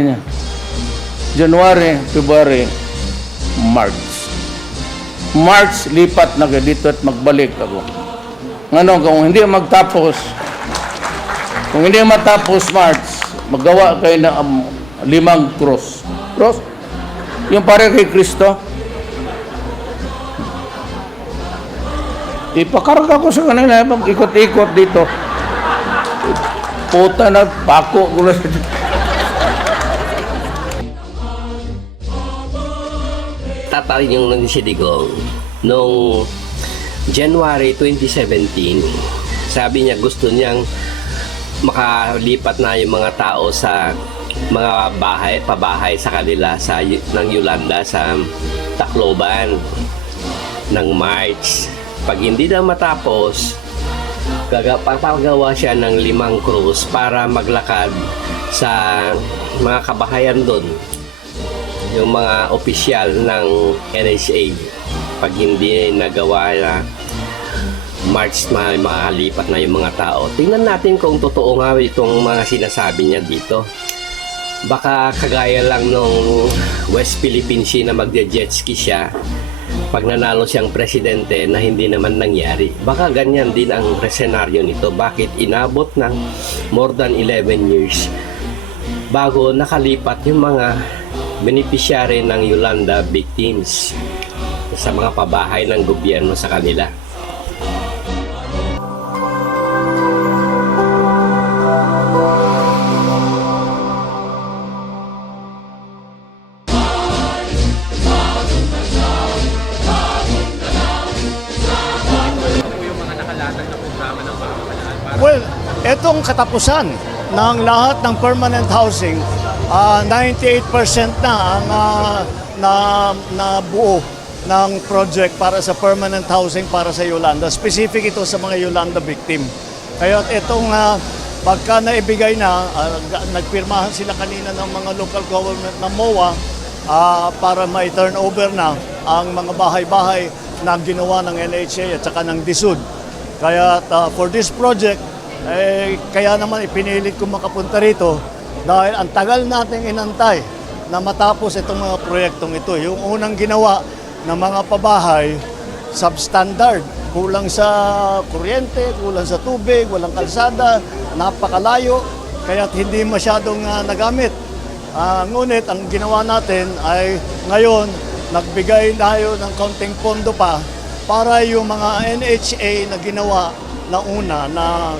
niya. January, February, March. March, lipat na dito at magbalik ako. Ano, kung hindi magtapos, kung hindi matapos March, magawa kayo ng um, limang cross. Cross? Yung pare kay Kristo. Ipakarga ko sa kanila, pag ikot-ikot dito. Puta na, pako ko na tatarin yung nang si Digong nung January 2017 sabi niya gusto niyang makalipat na yung mga tao sa mga bahay, pabahay sa kanila sa ng Yolanda sa Tacloban ng March. Pag hindi na matapos, gaga, papagawa siya ng limang cruise para maglakad sa mga kabahayan doon yung mga opisyal ng NHA pag hindi nagawa na March na makalipat na yung mga tao. Tingnan natin kung totoo nga itong mga sinasabi niya dito. Baka kagaya lang nung West Philippine Sea na magje-jet siya pag nanalo siyang presidente na hindi naman nangyari. Baka ganyan din ang senaryo nito. Bakit inabot ng more than 11 years bago nakalipat yung mga beneficiary ng Yolanda victims sa mga pabahay ng gobyerno sa kanila. Well, etong katapusan ng lahat ng permanent housing, ah, 98% na ang ah, na, na buo ng project para sa permanent housing para sa Yolanda. Specific ito sa mga Yolanda victim. Kaya itong ah, pagka naibigay na, ga- nagpirmahan sila kanina ng mga local government ng MOA ah, para may turn over na ang mga bahay-bahay na ginawa ng NHA at saka ng DSUD. Kaya uh, for this project, eh, kaya naman ipinilit ko makapunta rito dahil ang tagal nating inantay na matapos itong mga proyektong ito. Yung unang ginawa ng mga pabahay, substandard. Kulang sa kuryente, kulang sa tubig, walang kalsada, napakalayo, kaya hindi masyadong ah, nagamit. Ah, ngunit ang ginawa natin ay ngayon nagbigay tayo ng kaunting pondo pa para yung mga NHA na ginawa na una na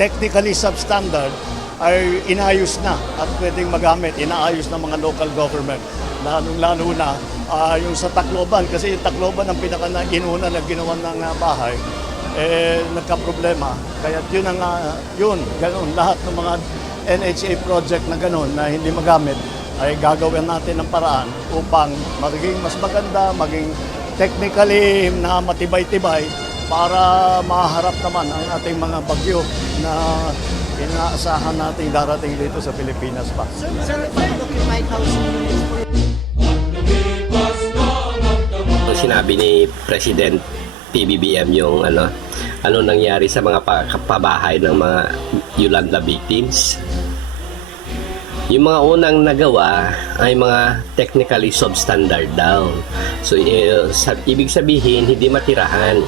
technically substandard ay inayos na at pwedeng magamit, inaayos ng mga local government. Lalong-lalo na ah, yung sa Tacloban, kasi yung Tacloban ang pinaka na inuna na ginawa ng ah, bahay, eh, nagka-problema. Kaya yun ang, ah, yun, ganun, lahat ng mga NHA project na ganun na hindi magamit, ay gagawin natin ng paraan upang maging mas maganda, maging technically na matibay-tibay para maharap naman ang ating mga bagyo na inaasahan nating darating dito sa Pilipinas pa. Sir, units po sinabi ni President PBBM yung ano, ano nangyari sa mga pa- pabahay ng mga Yolanda victims. Yung mga unang nagawa ay mga technically substandard daw. So, eh, sa, ibig sabihin, hindi matirahan.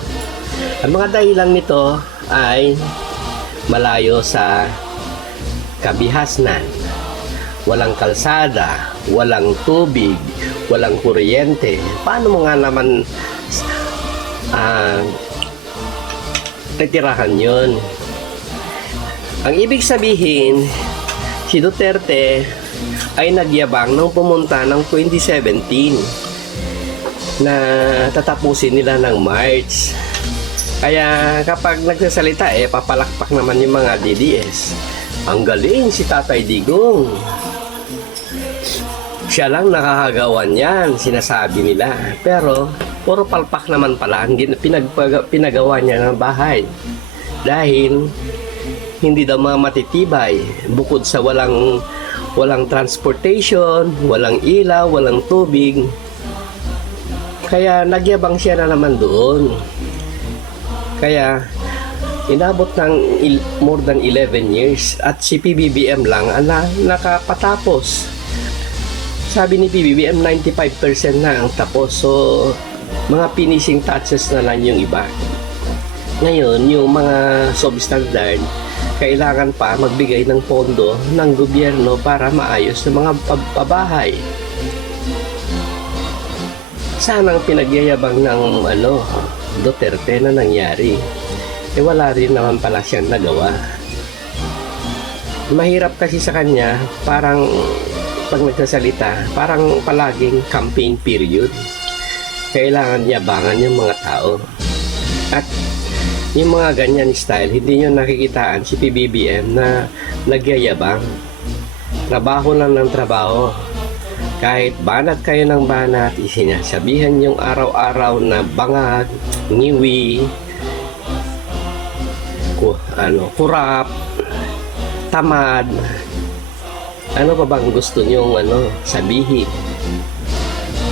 Ang mga dahilan nito ay malayo sa kabihasnan, walang kalsada, walang tubig, walang kuryente. Paano mo nga naman ah titirahan yun? Ang ibig sabihin, si Duterte ay nagyabang nung pumunta ng 2017 na tatapusin nila ng March. Kaya kapag nagsasalita eh papalakpak naman yung mga DDS. Ang galing si Tatay Digong. Siya lang nakakagawa niyan, sinasabi nila. Pero puro palpak naman pala ang pinagpaga- pinagawa niya ng bahay. Dahil hindi daw matitibay bukod sa walang walang transportation, walang ilaw, walang tubig. Kaya nagyabang siya na naman doon. Kaya inabot ng more than 11 years at si PBBM lang ang na, nakapatapos. Sabi ni PBBM 95% na ang tapos. So mga finishing touches na lang yung iba. Ngayon, yung mga substandard, kailangan pa magbigay ng pondo ng gobyerno para maayos ng mga pab- pabahay. Sanang pinagyayabang ng ano, Duterte na nangyari. Eh wala rin naman pala siyang nagawa. Mahirap kasi sa kanya, parang pag nagsasalita, parang palaging campaign period. Kailangan yabangan yung mga tao. At yung mga ganyan style, hindi nyo nakikitaan si PBBM na nagyayabang. Trabaho lang ng trabaho. Kahit banat kayo ng banat, isinasabihan yung araw-araw na bangag, ngiwi, ku, ano, kurap, tamad. Ano pa bang gusto nyong ano, sabihin?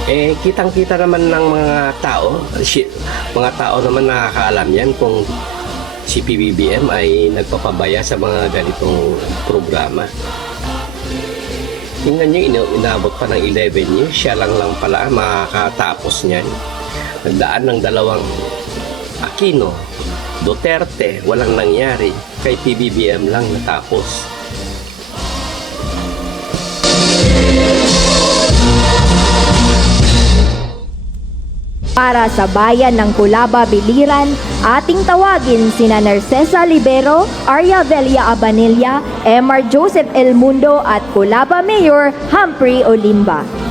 Eh, kitang-kita naman ng mga tao, mga tao naman nakakaalam yan kung si PBBM ay nagpapabaya sa mga ganitong programa. Tingnan nyo, ina- inabot pa ng 11 years, siya lang lang pala makakatapos niyan. Nagdaan ng dalawang Aquino, Duterte, walang nangyari. Kay PBBM lang natapos. Para sa bayan ng Culaba, Biliran, ating tawagin sina Narcesa Libero, Arya Velia Abanilla, Emar Joseph El Mundo at Culaba Mayor Humphrey Olimba.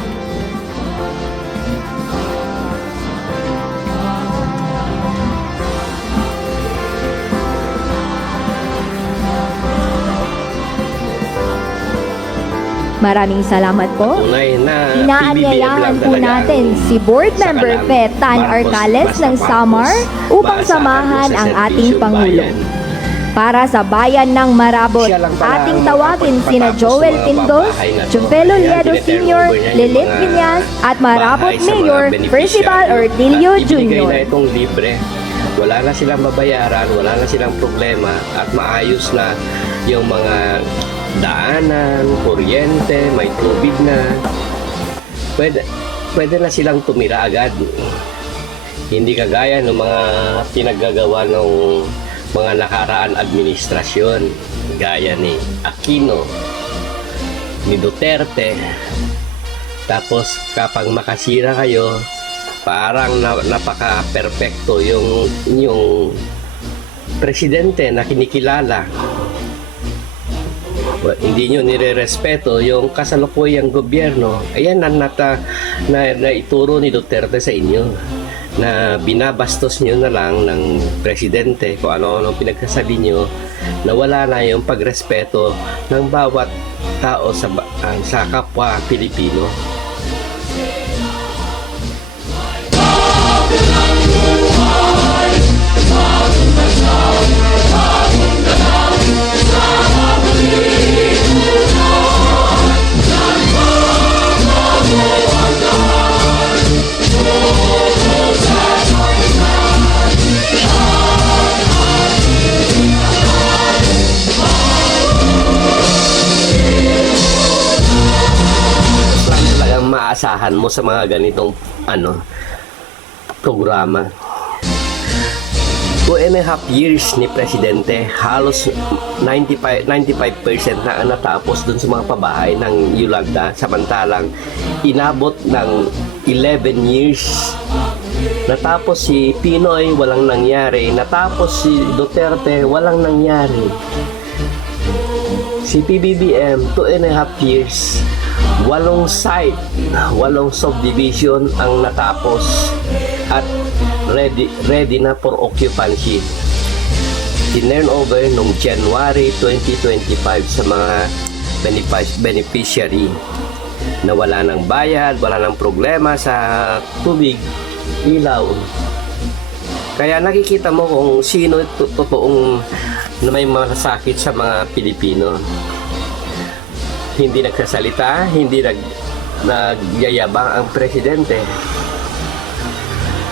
Maraming salamat po. Tunay na Inaanyayahan po natin si Board Member kalam. Fe Tan Marcos Arcales ng. Samar upang samahan ang ating Pangulo. Para sa bayan ng Marabot, ating tawagin sina Joel Pindos. Jovelo Liedo Sr., Lilith Viñas at Marabot Mayor. Percival Ordilio Jr. itong libre. Wala na silang babayaran, wala na silang problema at maayos na yung mga daanan, kuryente, may tubig na. Pwede, pwede na silang tumira agad. Hindi kagaya ng mga pinaggagawa ng mga nakaraan administrasyon gaya ni Aquino, ni Duterte. Tapos kapag makasira kayo, parang na, napaka-perfecto yung yung presidente na kinikilala. Well, hindi nyo nire-respeto yung kasalukuyang gobyerno. Ayan na, nata, na, na ituro ni Duterte sa inyo na binabastos nyo na lang ng presidente kung ano-ano pinagsasabi nyo na wala na yung pagrespeto ng bawat tao sa, ah, sa kapwa Pilipino. Talagang maasahan mo sa mga ganitong ano programa. Two and a half years ni Presidente, halos 95, 95% na natapos dun sa mga pabahay ng Yolanda. Samantalang inabot ng 11 years. Natapos si Pinoy, walang nangyari. Natapos si Duterte, walang nangyari. Si PBBM, two and a half years, walong site, walong subdivision ang natapos at ready, ready na for occupancy. Tinurn over noong January 2025 sa mga benefic- beneficiary na wala ng bayad, wala ng problema sa tubig, ilaw. Kaya nakikita mo kung sino to- totoong na may masakit sa mga Pilipino. Hindi nagsasalita, hindi nag nagyayabang ang presidente.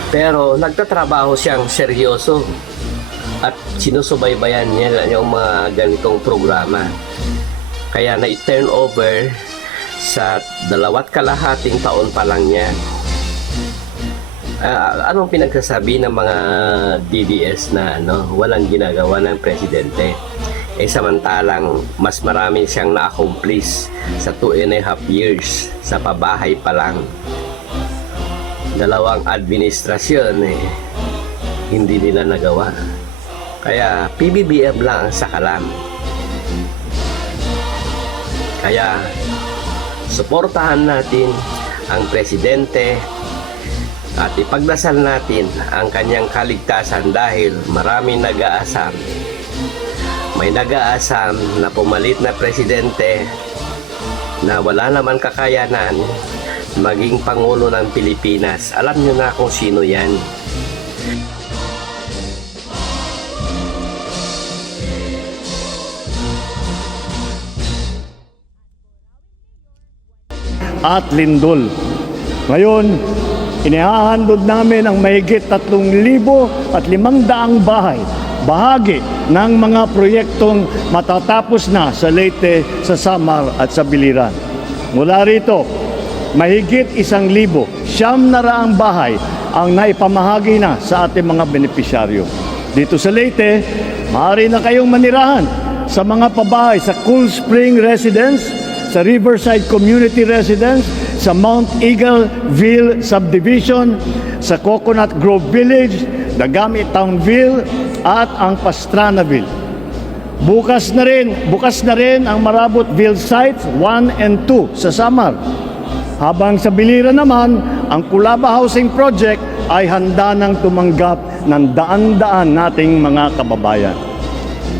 Pero nagtatrabaho siyang seryoso. at sinusubaybayan niya yung mga ganitong programa. Kaya na-turn over sa dalawat kalahating taon pa lang niya. Ah, anong pinagsasabi ng mga DDS na ano, walang ginagawa ng presidente? Eh samantalang mas marami siyang na-accomplish sa two and a half years sa pabahay pa lang. Dalawang administrasyon eh, hindi nila nagawa. Kaya PBBM lang ang sakalam. Kaya suportahan natin ang presidente at ipagdasal natin ang kanyang kaligtasan dahil marami nag-aasam. May nag-aasam na pumalit na presidente na wala naman kakayanan maging Pangulo ng Pilipinas. Alam niyo na kung sino yan. at Lindol. Ngayon, inihahandod namin ang mahigit 3,000 at 500 bahay, bahagi ng mga proyektong matatapos na sa Leyte, sa Samar at sa Biliran. Mula rito, mahigit isang libo, siyam na raang bahay ang naipamahagi na sa ating mga benepisyaryo. Dito sa Leyte, maaari na kayong manirahan sa mga pabahay sa Cool Spring Residence, sa Riverside Community Residence, sa Mount Eagleville Subdivision, sa Coconut Grove Village, Dagami Townville, at ang Pastranaville. Bukas na rin, bukas na rin ang Marabotville Sites 1 and 2 sa Samar. Habang sa Bilira naman, ang Kulaba Housing Project ay handa nang tumanggap ng daan-daan nating mga kababayan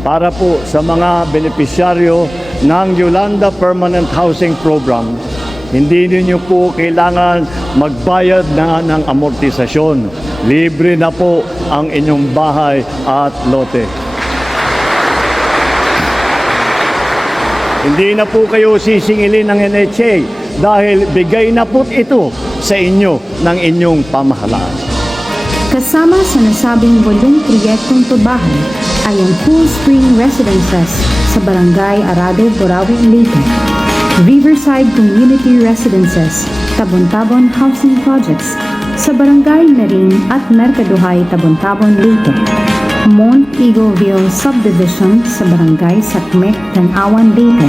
para po sa mga benepisyaryo ng Yolanda Permanent Housing Program, hindi ninyo po kailangan magbayad na ng amortisasyon. Libre na po ang inyong bahay at lote. Hindi na po kayo sisingilin ng NHA dahil bigay na po ito sa inyo ng inyong pamahalaan. Kasama sa nasabing walong proyektong tubahan ay ang Cool Spring Residences sa Barangay Arado, Borawi, Leyte. Riverside Community Residences, Tabon-Tabon Housing Projects sa Barangay Naring at Mercaduhay, Tabon-Tabon, Leyte. Mount Eagleville Subdivision sa Barangay Sakmek, Tanawan, Leyte.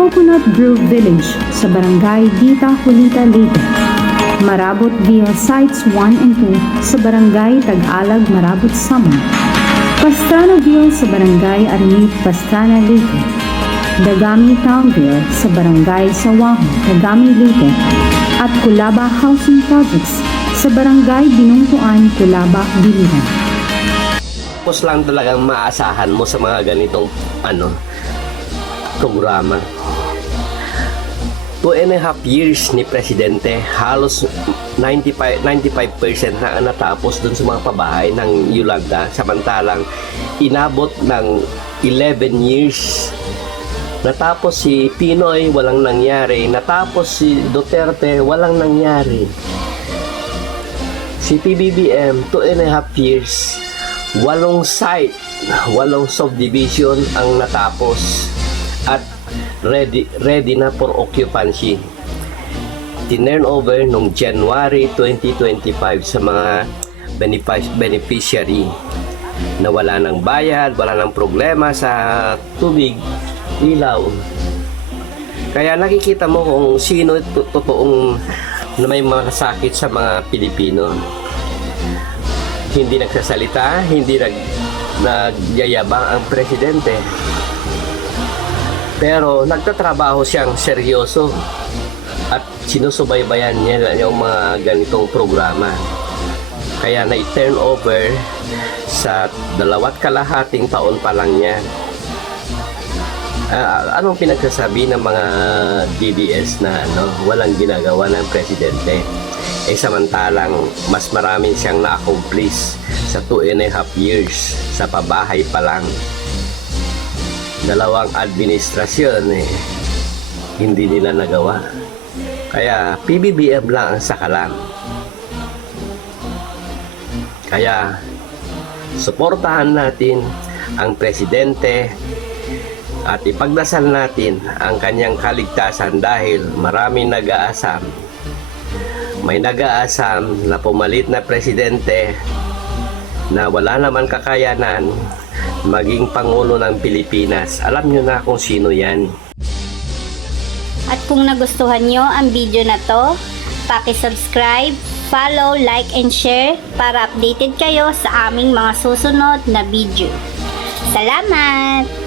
Coconut Grove Village sa Barangay Dita, Hulita, Leyte. Marabotville Sites 1 and 2 sa Barangay Tag-Alag, Marabot, Samar. Pastranaville sa Barangay Armit, Pastrana, Leyte. Dagami Townville sa Barangay Sawaho, Dagami, Leyte. At Kulaba Housing Projects sa Barangay Binungtuan, Kulaba, Biliran. Tapos lang talagang maasahan mo sa mga ganitong ano programa. Two and a half years ni Presidente, halos 95, 95% na natapos dun sa mga pabahay ng Yolanda. Samantalang inabot ng 11 years. Natapos si Pinoy, walang nangyari. Natapos si Duterte, walang nangyari. Si PBBM, two and a half years, walong site, walong subdivision ang natapos at ready, ready na for occupancy. Tinurn over noong January 2025 sa mga benefic- beneficiary na wala ng bayad, wala ng problema sa tubig, ilaw. Kaya nakikita mo kung sino to- totoong na may sakit sa mga Pilipino. Hindi nagsasalita, hindi nag nagyayabang ang presidente. Pero nagtatrabaho siyang seryoso at sinusubaybayan niya yung mga ganitong programa. Kaya na-turn over sa dalawat kalahating taon pa lang niya. Ah, anong pinagsasabi ng mga DDS na ano, walang ginagawa ng presidente? Eh samantalang mas marami siyang na-accomplish sa two and a half years sa pabahay pa lang dalawang administrasyon eh, hindi nila nagawa. Kaya PBBM lang ang sakalam. Kaya suportahan natin ang presidente at ipagdasal natin ang kanyang kaligtasan dahil marami nag-aasam. May nag-aasam na pumalit na presidente na wala naman kakayanan maging Pangulo ng Pilipinas. Alam nyo na kung sino yan. At kung nagustuhan nyo ang video na to, paki-subscribe, follow, like, and share para updated kayo sa aming mga susunod na video. Salamat!